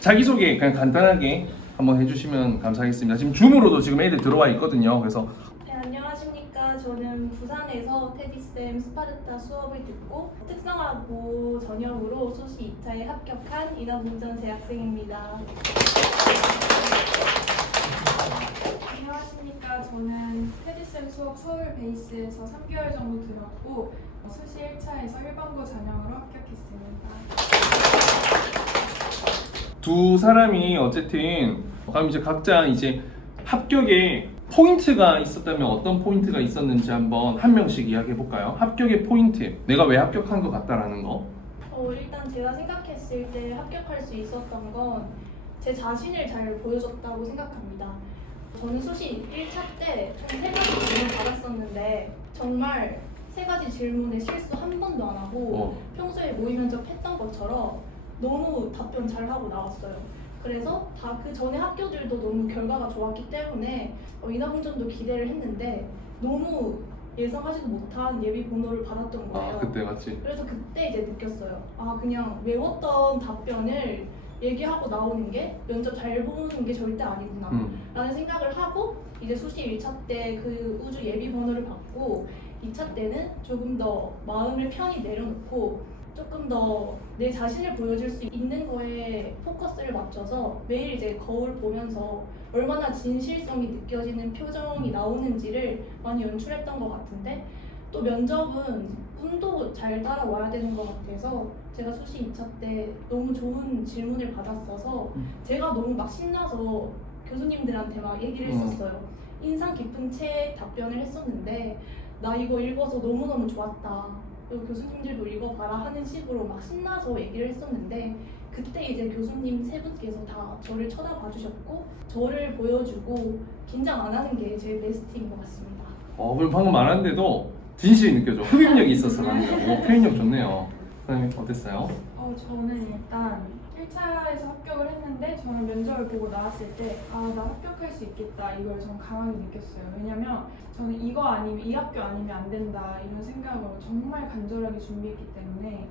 자기소개 그냥 간단하게 한번 해주시면 감사하겠습니다. 지금 줌으로도 지금 애들 들어와 있거든요. 그래서 네, 안녕하십니까. 저는 부산에서 테디쌤 스파르타 수업을 듣고 특성화고 전형으로 수시 2차에 합격한 인하운전 재학생입니다. 안녕하십니까. 저는 테디쌤 수업 서울 베이스에서 3개월 정도 들었고 어, 수시 1차에서 1번고 전형으로 합격했습니다. 두 사람이 어쨌든 그럼 이제 각자 이제 합격에 포인트가 있었다면 어떤 포인트가 있었는지 한번 한 명씩 이야기해 볼까요? 합격의 포인트, 내가 왜 합격한 것 같다라는 거. 어, 일단 제가 생각했을 때 합격할 수 있었던 건 제 자신을 잘 보여줬다고 생각합니다. 저는 수시 1차 때총세 가지 질문 받았었는데 정말 세 가지 질문에 실수 한 번도 안 하고 어. 평소에 모의 면접 했던 것처럼 너무 답변 잘 하고 나왔어요. 그래서 다 그 전에 학교들도 너무 결과가 좋았기 때문에 어, 인하공전도 기대를 했는데 너무 예상하지도 못한 예비 번호를 받았던 거예요. 아 그때 맞지? 그래서 그때 이제 느꼈어요. 아 그냥 외웠던 답변을 얘기하고 나오는 게 면접 잘 보는 게 절대 아니구나. 음. 라는 생각을 하고 이제 수시 1차 때 그 우주 예비 번호를 받고 2차 때는 조금 더 마음을 편히 내려놓고 조금 더 내 자신을 보여줄 수 있는 거에 포커스를 맞춰서 매일 이제 거울 보면서 얼마나 진실성이 느껴지는 표정이 나오는지를 많이 연출했던 것 같은데 또 면접은 운도 잘 따라와야 되는 것 같아서 제가 수시 2차 때 너무 좋은 질문을 받았어서 음. 제가 너무 막 신나서 교수님들한테 막 얘기를 음. 했었어요. 인상 깊은 책 답변을 했었는데 나 이거 읽어서 너무너무 좋았다. 그리고 교수님들도 읽어봐라 하는 식으로 막 신나서 얘기를 했었는데 그때 이제 교수님 세 분께서 다 저를 쳐다봐 주셨고 저를 보여주고 긴장 안 하는 게 제일 베스트인 것 같습니다. 어 그럼 방금 말하는데도 진실이 느껴져. 흡입력이 있어서 방금. 오, 표현력 좋네요. 사장님 어땠어요? 어, 저는 일단 1차에서 합격을 했는데 저는 면접을 보고 나왔을 때 아, 나 합격할 수 있겠다. 이걸 전 강하게 느꼈어요. 왜냐면 저는 이거 아니면 이 학교 아니면 안 된다. 이런 생각으로 정말 간절하게 준비했기 때문에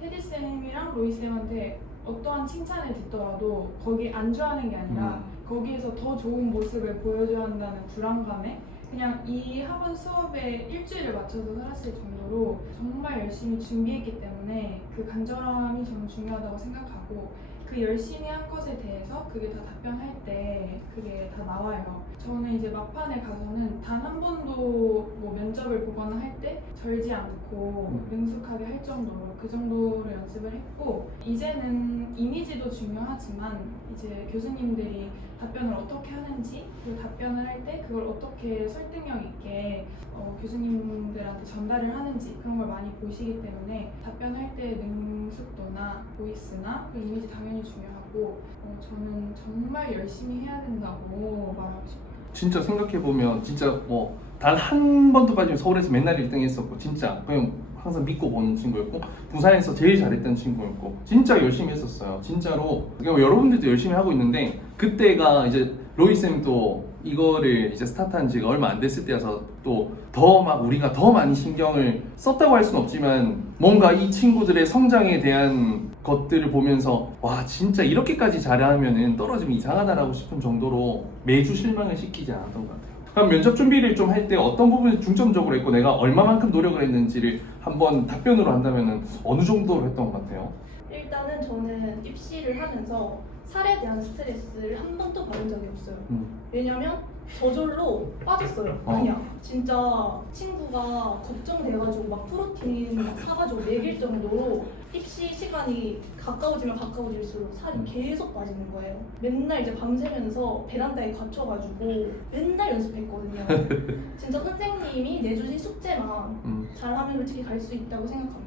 테디 쌤이랑 로이 쌤한테 어떠한 칭찬을 듣더라도 거기 안주하는 게 아니라 거기에서 더 좋은 모습을 보여줘야 한다는 불안감에 그냥 이 학원 수업에 일주일을 맞춰서 살았을 정도로 정말 열심히 준비했기 때문에 그 간절함이 저는 중요하다고 생각하고 그 열심히 한 것에 대해서 그게 다 답변할 때 그게 다 나와요. 저는 이제 막판에 가서는 단 한 번도 뭐 면접을 보거나 할 때 절지 않고 능숙하게 할 정도로 그 정도로 연습을 했고 이제는 이미지도 중요하지만 이제 교수님들이 답변을 어떻게 하는지 그리고 답변을 할 때 그걸 어떻게 설득력 있게 어, 교수님들한테 전달을 하는지 그런 걸 많이 보시기 때문에 답변할 때 능숙도나 보이스나 그 이미지 당연히 중요하고 어, 저는 정말 열심히 해야 된다고 말하고 싶어요. 진짜 생각해 보면 진짜 뭐 단 한 번도 빠지면 서울에서 맨날 1등 했었고 진짜 그냥 항상 믿고 보는 친구였고 부산에서 제일 잘했던 친구였고 진짜 열심히 했었어요 진짜로 여러분들도 열심히 하고 있는데 그때가 이제 로이 쌤도 이거를 이제 스타트한 지가 얼마 안 됐을 때여서 또 더 막 우리가 더 많이 신경을 썼다고 할 수는 없지만 뭔가 이 친구들의 성장에 대한 것들을 보면서 와 진짜 이렇게까지 잘하면은 떨어지면 이상하다라고 싶은 정도로 매주 실망을 시키지 않았던 것 같아요. 그럼 면접 준비를 좀 할 때 어떤 부분을 중점적으로 했고 내가 얼마만큼 노력을 했는지를 한번 답변으로 한다면은 어느 정도로 했던 것 같아요. 일단은 저는 입시를 하면서 살에 대한 스트레스를 한 번도 받은 적이 없어요. 음. 왜냐면 저절로 빠졌어요. 어. 그냥 진짜 친구가 걱정돼가지고 막 프로틴 막 사가지고 먹일 정도로 입시 시간이 가까워지면 가까워질수록 살이 음. 계속 빠지는 거예요. 맨날 이제 밤새면서 베란다에 갇혀가지고 맨날 연습했거든요. 진짜 선생님이 내주신 숙제만 음. 잘하면 솔직히 갈 수 있다고 생각합니다.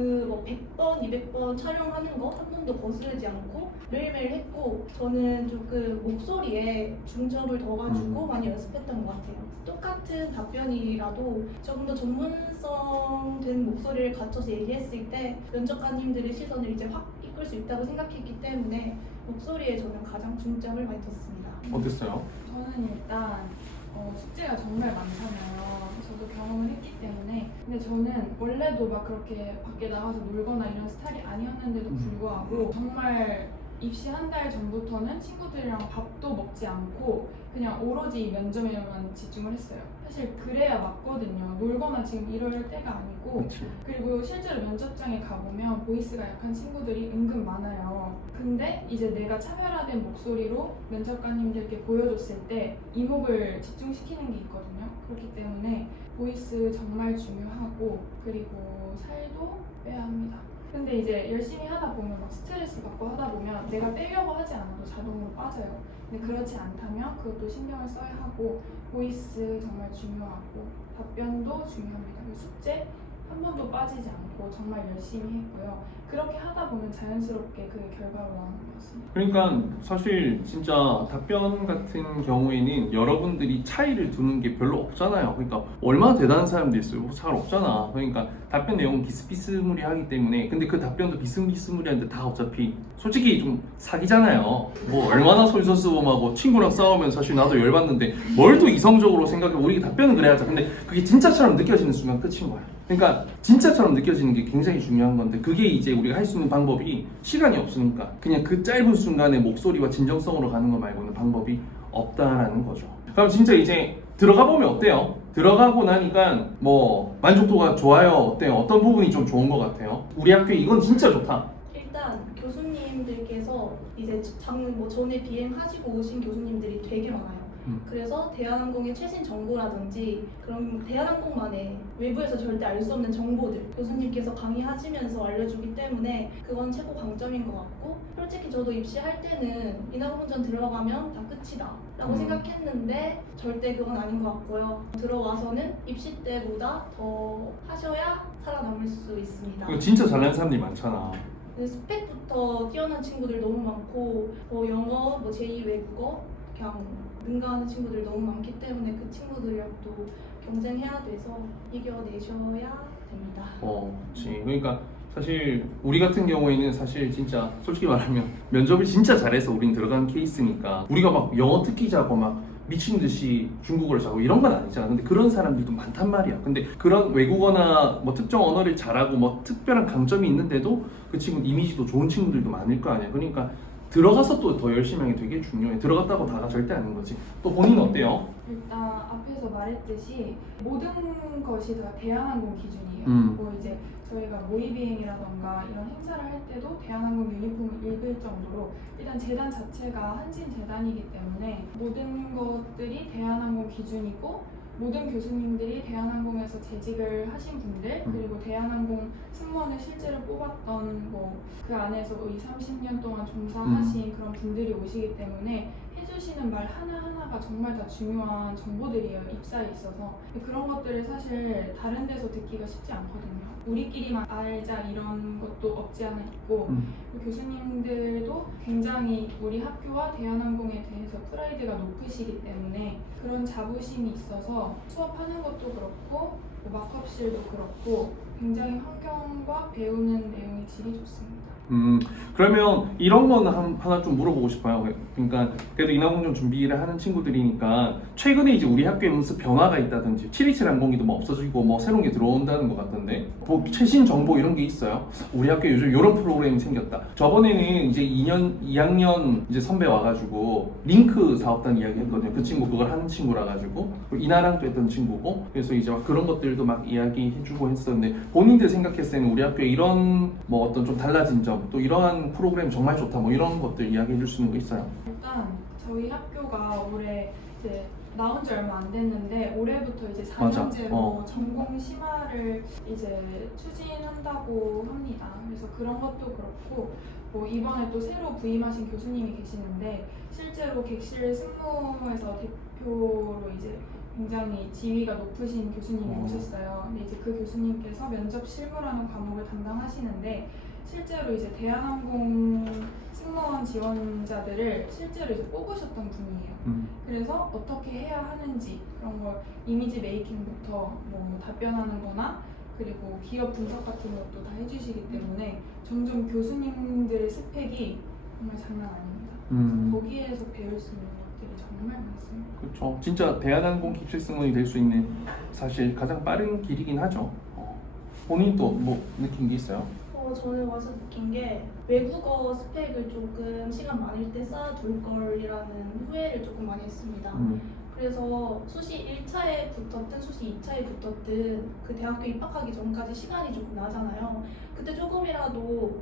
그뭐 100번, 200번 촬영하는 거 한 번도 거스르지 않고 매일매일 했고 저는 조금 목소리에 중점을 둬가지고 음. 많이 연습했던 것 같아요. 똑같은 답변이라도 조금 더 전문성 된 목소리를 갖춰서 얘기했을 때 면접관님들의 시선을 이제 확 이끌 수 있다고 생각했기 때문에 목소리에 저는 가장 중점을 많이 뒀습니다. 어땠어요? 저는 일단 어, 숙제가 정말 많잖아요. 저도 경험을 했기 때문에. 근데 저는 원래도 막 그렇게 밖에 나가서 놀거나 이런 스타일이 아니었는데도 음. 불구하고 정말 입시 한 달 전부터는 친구들이랑 밥도 먹지 않고 그냥 오로지 이 면접에만 집중을 했어요. 사실 그래야 맞거든요. 놀거나 지금 이럴 때가 아니고 그렇지. 그리고 실제로 면접장에 가보면 보이스가 약한 친구들이 은근 많아요. 근데 이제 내가 차별화된 목소리로 면접관님들께 보여줬을 때 이목을 집중시키는 게 있거든요. 그렇기 때문에 보이스 정말 중요하고 그리고 살도 빼야 합니다. 근데 이제 열심히 하다 보면 막 스트레스 받고 하다 보면 내가 빼려고 하지 않아도 자동으로 빠져요. 근데 그렇지 않다면 그것도 신경을 써야 하고 보이스 정말 중요하고 답변도 중요합니다. 숙제 한 번도 빠지지 않고 정말 열심히 했고요. 그렇게 하다 보면 자연스럽게 그게 결과로 나오는 것 같습니다. 그러니까 사실 진짜 답변 같은 경우에는 여러분들이 차이를 두는 게 별로 없잖아요. 그러니까 얼마나 대단한 사람도 있어요. 뭐잘 없잖아. 그러니까 답변 내용은 비스비스무리하기 때문에 근데 그 답변도 비스비스무리한데 다 어차피 솔직히 좀 사기잖아요. 뭐 얼마나 솔선수범하고 친구랑 싸우면 사실 나도 열받는데 뭘 또 이성적으로 생각해 우리 답변은 그래야 하자. 근데 그게 진짜처럼 느껴지는 순간 끝인 거야. 그러니까 진짜처럼 느껴지는 게 굉장히 중요한 건데 그게 이제 우리가 할 수 있는 방법이 시간이 없으니까 그냥 그 짧은 순간에 목소리와 진정성으로 가는 거 말고는 방법이 없다라는 거죠. 그럼 진짜 이제 들어가 보면 어때요? 들어가고 나니까 뭐 만족도가 좋아요? 어때요? 어떤 부분이 좀 좋은 것 같아요? 우리 학교 이건 진짜 좋다. 일단 교수님들께서 이제 장, 뭐 전에 비행하시고 오신 교수님들이 되게 많아요. 음. 그래서 대한항공의 최신 정보라든지 그런 대한항공만의 외부에서 절대 알 수 없는 정보들 교수님께서 강의하시면서 알려주기 때문에 그건 최고 강점인 것 같고 솔직히 저도 입시할 때는 인하공전 들어가면 다 끝이다 라고 음. 생각했는데 절대 그건 아닌 것 같고요 들어와서는 입시 때보다 더 하셔야 살아남을 수 있습니다 이거 진짜 잘나는 사람들이 많잖아. 근데 스펙부터 뛰어난 친구들 너무 많고 뭐 영어, 뭐 제2 외국어 그냥 능가하는 친구들 너무 많기 때문에 그 친구들이랑 또 경쟁해야 돼서 이겨내셔야 됩니다. 어, 그렇지. 그러니까 사실 우리 같은 경우에는 사실 진짜 솔직히 말하면 면접을 진짜 잘해서 우린 들어간 케이스니까 우리가 막 영어 특기자고 막 미친 듯이 중국어를 잘하고 이런 건 아니잖아. 근데 그런 사람들도 많단 말이야. 근데 그런 외국어나 뭐 특정 언어를 잘하고 뭐 특별한 강점이 있는데도 그 친구 이미지도 좋은 친구들도 많을 거 아니야. 그러니까 들어가서 또 더 열심히 하는 게 되게 중요해. 들어갔다고 다가 절대 아닌 거지. 또 본인 어때요? 일단 앞에서 말했듯이 모든 것이 다 대한항공 기준이에요. 음. 뭐 이제 저희가 모의비행이라던가 이런 행사를 할 때도 대한항공 유니폼을 입을 정도로 일단 재단 자체가 한진 재단이기 때문에 모든 것들이 대한항공 기준이고 모든 교수님들이 대한항공에서 재직을 하신 분들 음. 그리고 대한항공 승무원을 실제로 뽑았던 뭐 그 안에서 2, 30년 동안 종사하신 그런 분들이 오시기 때문에 해주시는 말 하나하나가 정말 다 중요한 정보들이에요 입사에 있어서 그런 것들을 사실 다른 데서 듣기가 쉽지 않거든요 우리끼리만 알자 이런 것도 없지 않아 있고 음. 그 교수님들도 굉장히 우리 학교와 대한항공에 대해서 프라이드가 높으시기 때문에 그런 자부심이 있어서 수업하는 것도 그렇고 뭐 마크업실도 그렇고 굉장히 환경과 배우는 내용의 질이 좋습니다. 음, 그러면 이런 거는 한, 하나 좀 물어보고 싶어요. 그러니까 그래도 인하공전 준비를 하는 친구들이니까 최근에 이제 우리 학교에 무슨 변화가 있다든지 727 항공기도 뭐 없어지고 뭐 새로운 게 들어온다는 것 같던데 뭐 최신 정보 이런 게 있어요? 우리 학교에 요즘 이런 프로그램이 생겼다. 저번에는 이제 2년, 2학년 이제 선배 와가지고 링크 사업단 이야기 했거든요. 그 친구 그걸 하는 친구라 가지고 이나랑 또 했던 친구고 그래서 이제 막 그런 것들도 막 이야기해주고 했었는데 본인들 생각했을 때는 우리 학교에 이런 뭐 어떤 좀 달라진 점또 이러한 프로그램 정말 좋다 뭐 이런 것들 이야기해 줄 수 있는 거 있어요? 일단 저희 학교가 올해 이제 나온 지 얼마 안 됐는데 올해부터 이제 맞아. 4년제로 어. 전공 심화를 이제 추진한다고 합니다. 그래서 그런 것도 그렇고 뭐 이번에 또 새로 부임하신 교수님이 계시는데 실제로 객실 승무에서 대표로 이제 굉장히 지위가 높으신 교수님이 어. 오셨어요. 근데 이제 그 교수님께서 면접 실무라는 과목을 담당하시는데 실제로 이제 대한항공 승무원 지원자들을 실제로 이제 뽑으셨던 분이에요. 음. 그래서 어떻게 해야 하는지 그런 걸 이미지 메이킹부터 뭐 답변하는 거나 그리고 기업 분석 같은 것도 다 해주시기 때문에 점점 교수님들의 스펙이 정말 장난 아닙니다. 음. 거기에서 배울 수 있는 것들이 정말 많습니다. 그렇죠. 진짜 대한항공 기출 승무원이 될 수 있는 사실 가장 빠른 길이긴 하죠. 어. 본인 또뭐 느낀 게 있어요? 어, 어, 저는 와서 느낀 게 외국어 스펙을 조금 시간 많을 때 쌓아둘 걸이라는 후회를 조금 많이 했습니다. 음. 그래서 수시 1차에 붙었든 수시 2차에 붙었든 그 대학교 입학하기 전까지 시간이 조금 나잖아요. 그때 조금이라도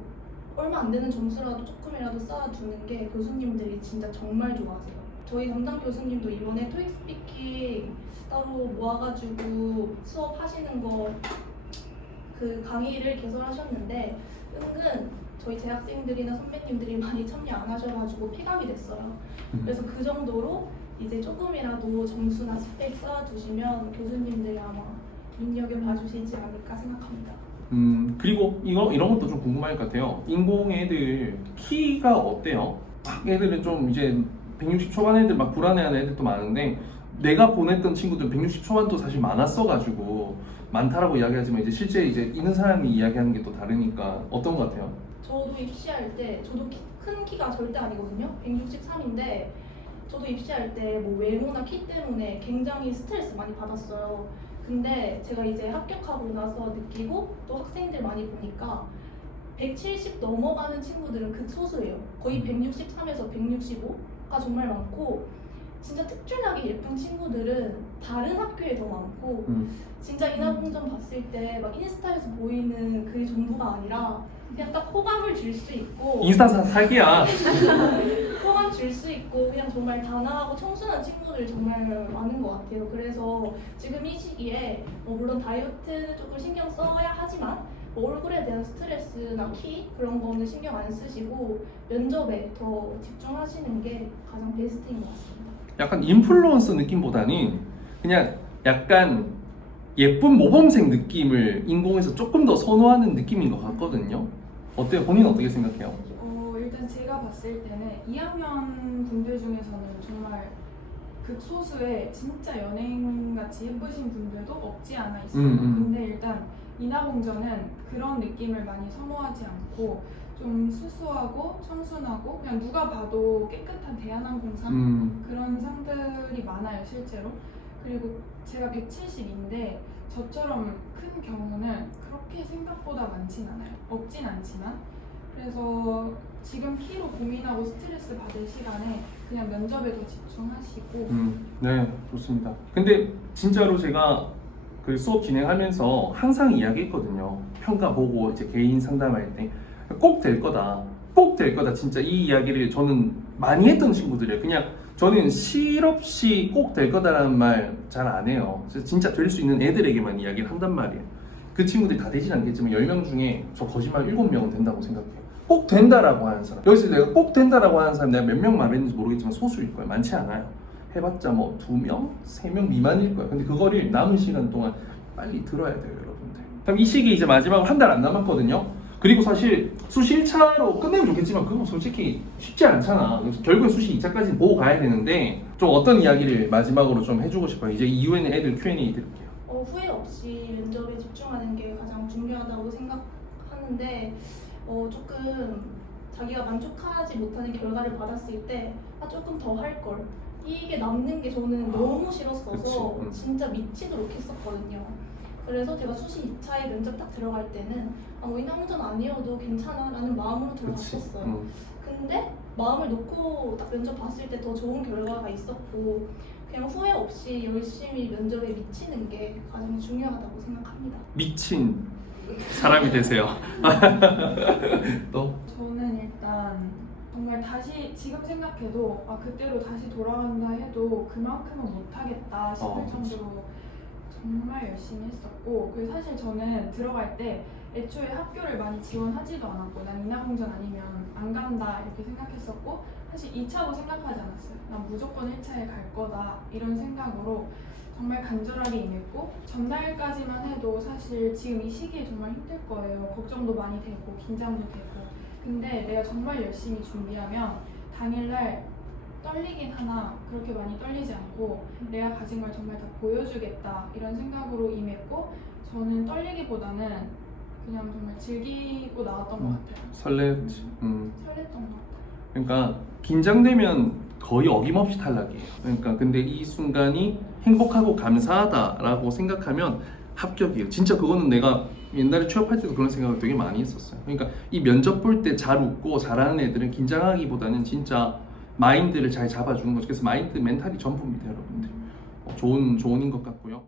얼마 안 되는 점수라도 조금이라도 쌓아두는 게 교수님들이 진짜 정말 좋아하세요. 저희 담당 교수님도 이번에 토익 스피킹 따로 모아가지고 수업 하시는 거 그 강의를 개설하셨는데 은근 저희 재학생들이나 선배님들이 많이 참여 안 하셔가지고 폐각이 됐어요. 그래서 그 정도로 이제 조금이라도 점수나 스펙 쌓아두시면 교수님들이 아마 눈여겨 봐주시지 않을까 생각합니다. 음 그리고 이거 이런 것도 좀 궁금할 것 같아요. 인공 애들 키가 어때요? 막 애들은 좀 이제 160 초반 애들 막 불안해하는 애들도 많은데 내가 보냈던 친구들 160 초반도 사실 많았어가지고 많다라고 이야기하지만 이제 실제 이제 있는 사람이 이야기하는 게 또 다르니까 어떤 것 같아요? 저도 입시할 때 저도 키, 큰 키가 절대 아니거든요. 163인데 저도 입시할 때 뭐 외모나 키 때문에 굉장히 스트레스 많이 받았어요. 근데 제가 이제 합격하고 나서 느끼고 또 학생들 많이 보니까 170 넘어가는 친구들은 극소수예요. 거의 163에서 165가 정말 많고 진짜 특출나게 예쁜 친구들은 다른 학교에 더 많고 음. 진짜 인하공전 봤을 때 막 인스타에서 보이는 그 정도가 아니라 그냥 딱 호감을 줄 수 있고 인스타 사기야. 호감 줄 수 있고 그냥 정말 단아하고 청순한 친구들 정말 많은 것 같아요. 그래서 지금 이 시기에 뭐 물론 다이어트 조금 신경 써야 하지만 뭐 얼굴에 대한 스트레스나 키 그런 거는 신경 안 쓰시고 면접에 더 집중하시는 게 가장 베스트인 것 같습니다. 약간 인플루언서 느낌보다는 그냥 약간 예쁜 모범생 느낌을 인공에서 조금 더 선호하는 느낌인 것 같거든요. 어때요? 본인은 어떻게 생각해요? 어, 일단 제가 봤을 때는 2학년 분들 중에서는 정말 극소수의 진짜 연예인같이 예쁘신 분들도 없지 않아 있어요. 음, 음. 근데 일단 이나공전은 그런 느낌을 많이 선호하지 않고 좀 수수하고 청순하고 그냥 누가 봐도 깨끗한 대한항공상 음, 그런 상들이 많아요 실제로. 그리고 제가 170인데 저처럼 큰 경우는 그렇게 생각보다 많진 않아요. 없진 않지만. 그래서 지금 키로 고민하고 스트레스 받을 시간에 그냥 면접에 더 집중하시고. 음, 네, 좋습니다. 근데 진짜로 제가 그 수업 진행하면서 항상 이야기했거든요. 평가 보고 이제 개인 상담할 때 꼭 될 거다. 꼭 될 거다. 진짜 이 이야기를 저는 많이 했던 친구들이에요. 그냥 저는 실없이 꼭 될 거다라는 말 잘 안 해요. 진짜 될 수 있는 애들에게만 이야기를 한단 말이에요. 그 친구들이 다 되진 않겠지만 10명 중에 저 거짓말 7명은 된다고 생각해요. 꼭 된다라고 하는 사람. 여기서 내가 꼭 된다라고 하는 사람 내가 몇 명 말했는지 모르겠지만 소수일 거예요. 많지 않아요. 해봤자 뭐두 명, 세명 미만일 거예요. 근데 그거를 남은 시간 동안 빨리 들어야 돼요, 여러분들. 그럼 이 시기 이제 마지막으로 한 달 안 남았거든요. 그리고 사실 수시 1차로 끝내면 좋겠지만 그건 솔직히 쉽지 않잖아. 결국엔 수시 2차까지 보고 가야 되는데 좀 어떤 이야기를 마지막으로 좀 해주고 싶어요. 이제 이후에는 애들 Q&A 드릴게요. 어, 후회 없이 면접에 집중하는 게 가장 중요하다고 생각하는데 어, 조금 자기가 만족하지 못하는 결과를 받았을 때 아, 조금 더 할 걸. 이게 남는 게 저는 너무 싫었어서 그치, 음. 진짜 미치도록 했었거든요. 그래서 제가 수시 2차에 면접 딱 들어갈 때는 아, 뭐 인하공전 아니어도 괜찮아 라는 마음으로. 들어갔었어요. 음. 근데 마음을 놓고 딱 면접 봤을 때 더 좋은 결과가 있었고 그냥 후회 없이 열심히 면접에 미치는 게 가장 중요하다고 생각합니다. 미친 사람이 되세요. 또 저는 일단 정말 다시 지금 생각해도 아 그때로 다시 돌아간다 해도 그만큼은 못하겠다 싶을 어, 그치. 정도로 정말 열심히 했었고 그리고 사실 저는 들어갈 때 애초에 학교를 많이 지원하지도 않았고 난 인하공전 아니면 안 간다 이렇게 생각했었고 사실 2차도 생각하지 않았어요. 난 무조건 1차에 갈 거다 이런 생각으로 정말 간절하게 임했고 전날까지만 해도 사실 지금 이 시기에 정말 힘들 거예요. 걱정도 많이 되고 긴장도 되고. 근데 내가 정말 열심히 준비하면 당일날 떨리긴 하나 그렇게 많이 떨리지 않고 내가 가진 걸 정말 다 보여주겠다 이런 생각으로 임했고 저는 떨리기보다는 그냥 정말 즐기고 나왔던 것 음. 같아요. 설레지. 음. 설렜던 것 같아요. 그러니까 긴장되면 거의 어김없이 탈락이에요. 그러니까 근데 이 순간이 행복하고 감사하다라고 생각하면 합격이에요. 진짜 그거는 내가 옛날에 취업할 때도 그런 생각을 되게 많이 했었어요. 그러니까 이 면접 볼 때 잘 웃고 잘하는 애들은 긴장하기보다는 진짜 마인드를 잘 잡아주는 거죠. 그래서 마인드 멘탈이 전부입니다, 여러분들. 어, 좋은 조언인 것 같고요.